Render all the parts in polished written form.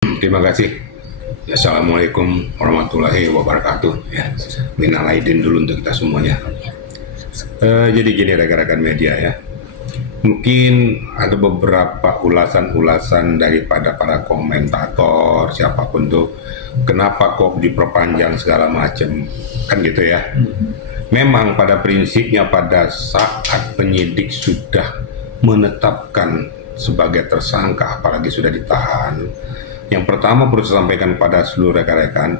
Terima kasih. Assalamualaikum warahmatullahi wabarakatuh. Ya, minal aidin dulu untuk kita semuanya. Jadi gini rekan-rekan media ya. Mungkin ada beberapa ulasan-ulasan daripada para komentator siapapun tuh, kenapa kok diperpanjang segala macam, kan gitu ya. Memang pada prinsipnya pada saat penyidik sudah menetapkan sebagai tersangka, apalagi sudah ditahan, yang pertama perlu saya sampaikan pada seluruh rekan-rekan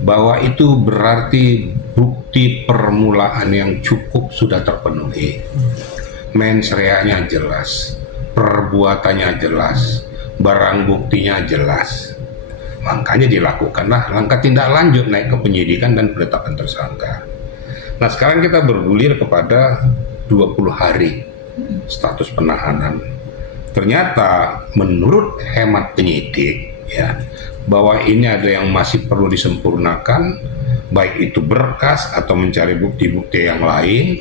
bahwa itu berarti bukti permulaan yang cukup sudah terpenuhi. Mens rea-nya jelas, perbuatannya jelas, barang buktinya jelas. Makanya dilakukanlah langkah tindak lanjut naik ke penyidikan dan penetapan tersangka. Nah sekarang kita bergulir kepada 20 hari status penahanan. Ternyata menurut hemat penyidik ya, bahwa ini ada yang masih perlu disempurnakan, baik itu berkas atau mencari bukti-bukti yang lain.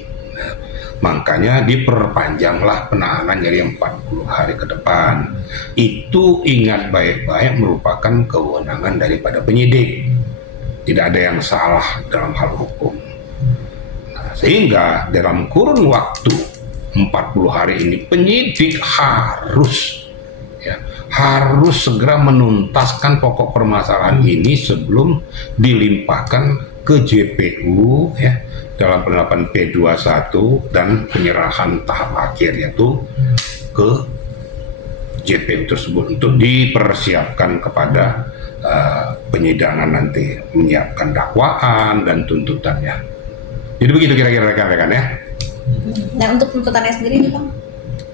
Makanya diperpanjanglah penahanan dari 40 hari ke depan. Itu ingat baik-baik merupakan kewenangan daripada penyidik. Tidak ada yang salah dalam hal hukum. Nah, sehingga dalam kurun waktu 40 hari ini penyidik harus segera menuntaskan pokok permasalahan ini sebelum dilimpahkan ke JPU ya, dalam penetapan P21 dan penyerahan tahap akhir yaitu ke JPU tersebut untuk dipersiapkan kepada penyidangan nanti, menyiapkan dakwaan dan tuntutannya. Jadi begitu kira-kira rekan-rekan ya. Nah untuk tuntutannya sendiri nih Bang?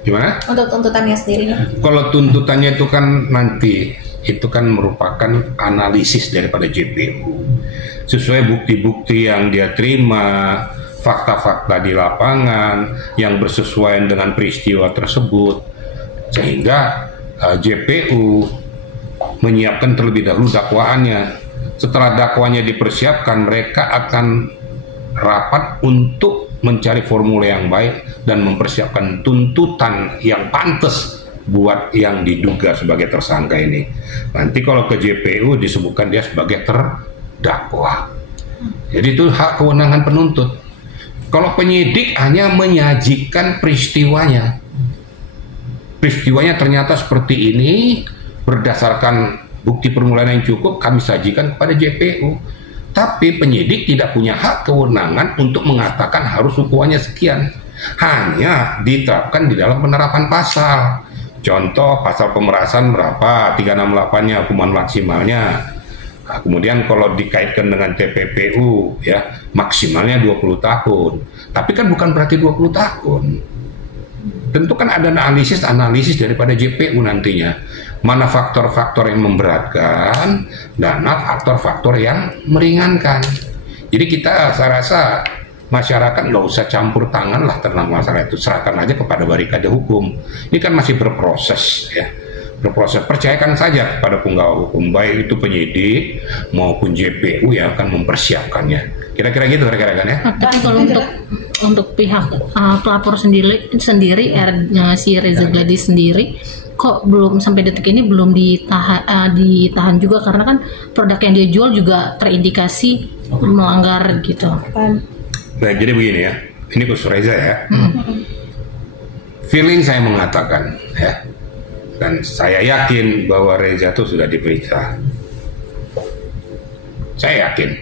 Gimana? Untuk tuntutannya sendiri nih? Kalau tuntutannya itu kan nanti itu kan merupakan analisis daripada JPU sesuai bukti-bukti yang dia terima, fakta-fakta di lapangan yang bersesuaian dengan peristiwa tersebut, sehingga JPU menyiapkan terlebih dahulu dakwaannya. Setelah dakwaannya dipersiapkan, mereka akan rapat untuk mencari formula yang baik dan mempersiapkan tuntutan yang pantas buat yang diduga sebagai tersangka ini. Nanti kalau ke JPU disebutkan dia sebagai terdakwa. Jadi itu hak kewenangan penuntut. Kalau penyidik hanya menyajikan peristiwanya. Peristiwanya ternyata seperti ini, berdasarkan bukti permulaan yang cukup kami sajikan kepada JPU. Tapi penyidik tidak punya hak kewenangan untuk mengatakan harus hukumannya sekian. Hanya diterapkan di dalam penerapan pasal. Contoh pasal pemerasan berapa, 368-nya hukuman maksimalnya. Nah, kemudian kalau dikaitkan dengan TPPU ya maksimalnya 20 tahun. Tapi kan bukan berarti 20 tahun. Tentu kan ada analisis daripada JPU nantinya. Mana faktor-faktor yang memberatkan dan faktor-faktor yang meringankan. Jadi saya rasa masyarakat nggak usah campur tangan lah tentang masalah itu, serahkan aja kepada barikade hukum. Ini kan masih berproses ya, berproses. Percayakan saja kepada penggawa hukum, baik itu penyidik maupun JPU yang akan mempersiapkannya. Kira-kira gitu rekan-rekan ya. Tapi kalau untuk pihak pelapor sendiri si Reza Gladys sendiri, kok belum sampai detik ini belum ditahan juga, karena kan produk yang dia jual juga terindikasi melanggar gitu. Baik, jadi begini ya, ini khusus Reza ya. Feeling saya mengatakan ya, dan saya yakin bahwa Reza itu sudah diperiksa. Saya yakin,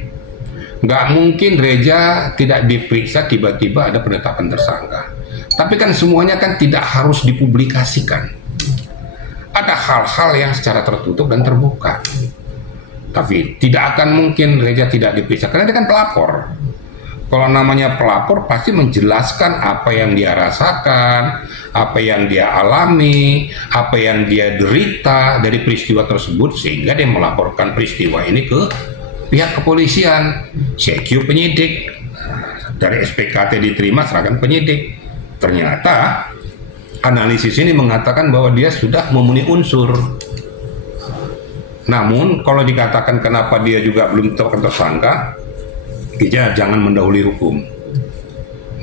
nggak mungkin Reza tidak diperiksa tiba-tiba ada penetapan tersangka. Tapi kan semuanya kan tidak harus dipublikasikan. Ada hal-hal yang secara tertutup dan terbuka. Tapi tidak akan mungkin Reza tidak diperiksa karena dia kan pelapor. Kalau namanya pelapor pasti menjelaskan apa yang dia rasakan, apa yang dia alami, apa yang dia derita dari peristiwa tersebut, sehingga dia melaporkan peristiwa ini ke pihak kepolisian, CQ penyidik. Dari SPKT diterima serahkan penyidik. Ternyata analisis ini mengatakan bahwa dia sudah memenuhi unsur. Namun kalau dikatakan kenapa dia juga belum tersangka, kita jangan mendahului hukum.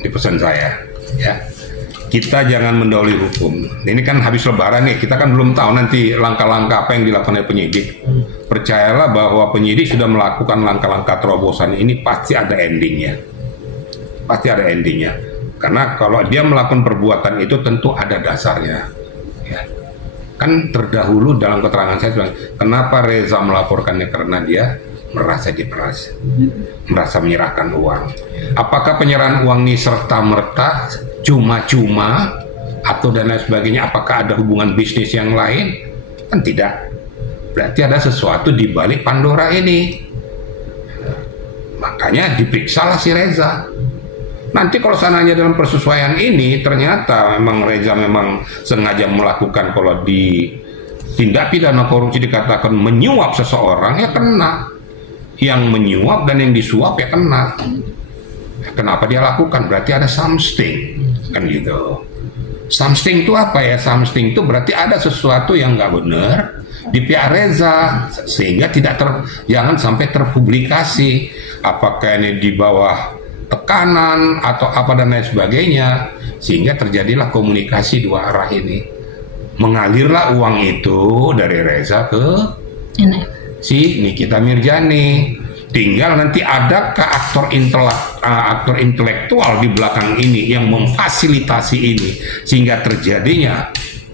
Ini pesan saya ya. kita jangan mendahului hukum. Ini kan habis lebaran nih, kita kan belum tahu nanti langkah-langkah apa yang dilakukan oleh penyidik. Percayalah bahwa penyidik sudah melakukan langkah-langkah terobosan ini pasti ada endingnya. Pasti ada endingnya. Karena kalau dia melakukan perbuatan itu tentu ada dasarnya. Ya. Kan terdahulu dalam keterangan saya bilang, kenapa Reza melaporkannya karena dia merasa diperas, merasa menyerahkan uang. Apakah penyerahan uang ini serta-merta cuma-cuma atau dan lain sebagainya? Apakah ada hubungan bisnis yang lain? Kan tidak. Berarti ada sesuatu di balik Pandora ini. Makanya diperiksalah si Reza. Nanti kalau sananya dalam persesuaian ini ternyata memang Reza memang sengaja melakukan, kalau di tindak pidana korupsi dikatakan menyuap seseorang, ya kena. Yang menyuap dan yang disuap ya kena. Kenapa dia lakukan? Berarti ada something, kan gitu. Something itu apa ya? Something itu berarti ada sesuatu yang nggak benar di pihak Reza, sehingga jangan sampai terpublikasi. Apakah ini di bawah tekanan atau apa dan lain sebagainya, sehingga terjadilah komunikasi dua arah ini. Mengalirlah uang itu dari Reza ke si Nikita Mirzani. Tinggal nanti adakah aktor intelektual di belakang ini yang memfasilitasi ini sehingga terjadinya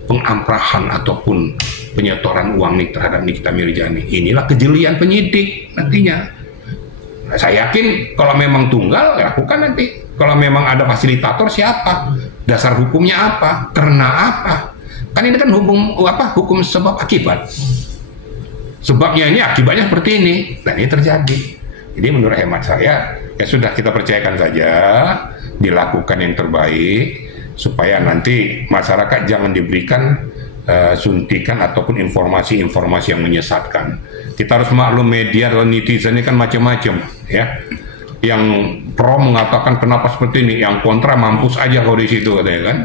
pengamprahan ataupun penyetoran uang nih terhadap Nikita Mirzani. Inilah kejelian penyidik nantinya. Nah, saya yakin kalau memang tunggal lakukan nanti. Kalau memang ada fasilitator siapa? Dasar hukumnya apa? Karena apa? Kan ini kan hukum sebab akibat. Sebabnya ini, akibatnya seperti ini, dan ini terjadi. Jadi menurut hemat saya, ya sudah kita percayakan saja, dilakukan yang terbaik, supaya nanti masyarakat jangan diberikan suntikan ataupun informasi-informasi yang menyesatkan. Kita harus maklum media dan netizen ini kan macam-macam, ya. Yang pro mengatakan kenapa seperti ini, yang kontra mampus aja kalau di situ, katanya kan.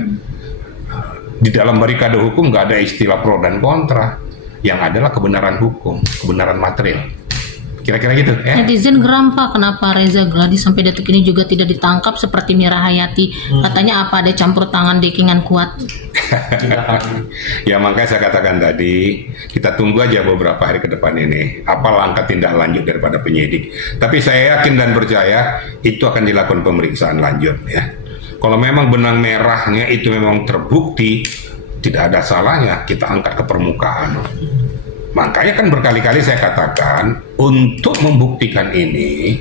Di dalam barikade hukum nggak ada istilah pro dan kontra. Yang adalah kebenaran hukum, kebenaran material. Kira-kira gitu ya. Netizen geram Pak, kenapa Reza Gladys sampai detik ini juga tidak ditangkap seperti Mira Hayati? Katanya apa ada campur tangan dekingan kuat? Ya makanya saya katakan tadi, kita tunggu aja beberapa hari ke depan ini apa langkah tindak lanjut daripada penyidik. Tapi saya yakin dan percaya itu akan dilakukan pemeriksaan lanjut ya. Kalau memang benang merahnya itu memang terbukti, tidak ada salahnya kita angkat ke permukaan. Makanya kan berkali-kali saya katakan, untuk membuktikan ini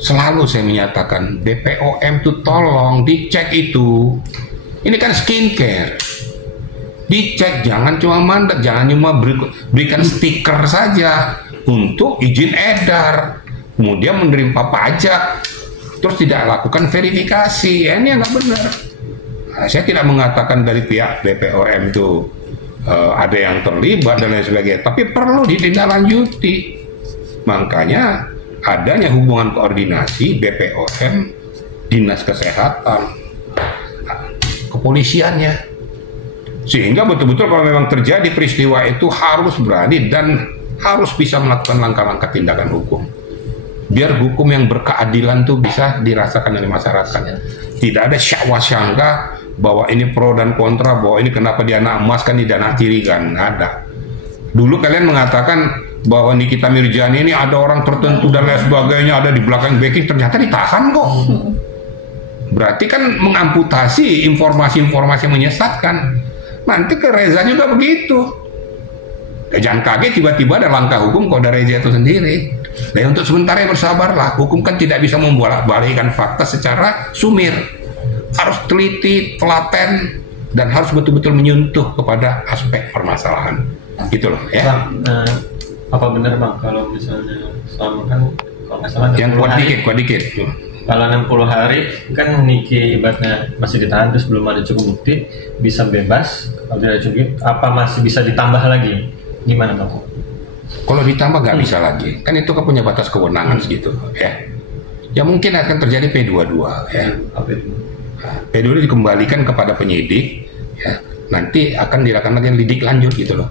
selalu saya menyatakan BPOM itu tolong dicek itu. Ini kan skincare, dicek, jangan cuma mandat, jangan cuma berikan stiker saja untuk izin edar, kemudian menerima pajak, terus tidak lakukan verifikasi. Ya, ini yang nggak benar. Saya tidak mengatakan dari pihak BPOM itu ada yang terlibat dan lain sebagainya, tapi perlu ditindaklanjuti. Makanya adanya hubungan koordinasi BPOM, Dinas Kesehatan, kepolisiannya, sehingga betul-betul kalau memang terjadi peristiwa itu harus berani dan harus bisa melakukan langkah-langkah tindakan hukum. Biar hukum yang berkeadilan tuh bisa dirasakan oleh masyarakat. Tidak ada syakwa-syangka bahwa ini pro dan kontra, bahwa ini kenapa dia anak emas kan dia anak kiri kan, nggak ada. Dulu kalian mengatakan bahwa Nikita Mirzani ini ada orang tertentu dan lain sebagainya, ada di belakang backing, ternyata ditahan kok. Berarti kan mengamputasi informasi-informasi yang menyesatkan. Nanti ke Reza juga begitu. Ya, jangan kaget tiba-tiba ada langkah hukum kok dari Reza itu sendiri. Dan untuk sementara bersabarlah, hukum kan tidak bisa membolak-balikkan fakta secara sumir. Harus teliti, telaten, dan harus betul-betul menyentuh kepada aspek permasalahan. Gitu loh ya. Apa benar Bang kalau misalnya selama kan kalau nggak salah yang kuat dikit. Kalau 60 hari kan Niki ibaratnya masih ditahan terus belum ada cukup bukti, bisa bebas. Kalau tidak cukup, apa masih bisa ditambah lagi? Gimana Bang? Kalau ditambah nggak bisa lagi, kan itu kan punya batas kewenangan segitu ya. Ya mungkin akan terjadi P22 ya. Apa itu? P22 dikembalikan kepada penyidik ya, nanti akan dilakukan lagi lidik lanjut gitu loh.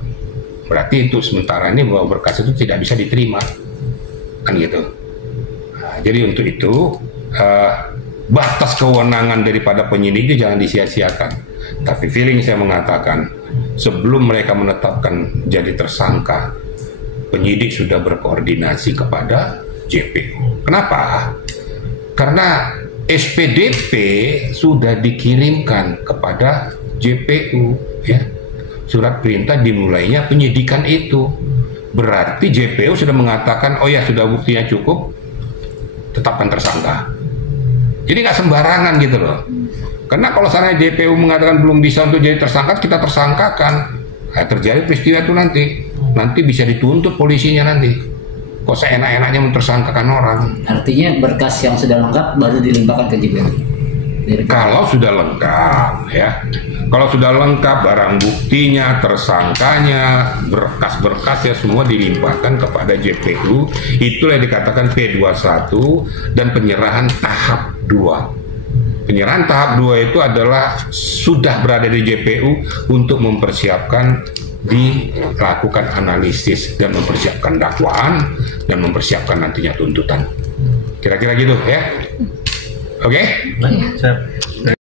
Berarti itu sementara ini bahwa berkas itu tidak bisa diterima kan gitu. Nah, jadi untuk itu batas kewenangan daripada penyidik itu jangan disia-siakan. Tapi feeling saya mengatakan sebelum mereka menetapkan jadi tersangka, penyidik sudah berkoordinasi kepada JPU. Kenapa? Karena SPDP sudah dikirimkan kepada JPU, ya. Surat perintah dimulainya penyidikan itu. Berarti JPU sudah mengatakan, oh ya sudah buktinya cukup, tetapkan tersangka. Jadi nggak sembarangan gitu loh. Karena kalau sana JPU mengatakan belum bisa untuk jadi tersangka, kita tersangkakan. Nah, terjadi peristiwa itu nanti bisa dituntut polisinya nanti. Kok seenak-enaknya mentersangkakan orang? Artinya berkas yang sudah lengkap baru dilimpahkan ke JPU. Kalau sudah lengkap, ya. Kalau sudah lengkap barang buktinya, tersangkanya, berkas-berkas ya semua dilimpahkan kepada JPU. Itulah yang dikatakan P21 dan penyerahan tahap 2. Penyerahan tahap 2 itu adalah sudah berada di JPU untuk mempersiapkan dilakukan analisis dan mempersiapkan dakwaan dan mempersiapkan nantinya tuntutan. Kira-kira gitu ya. Oke? Siap.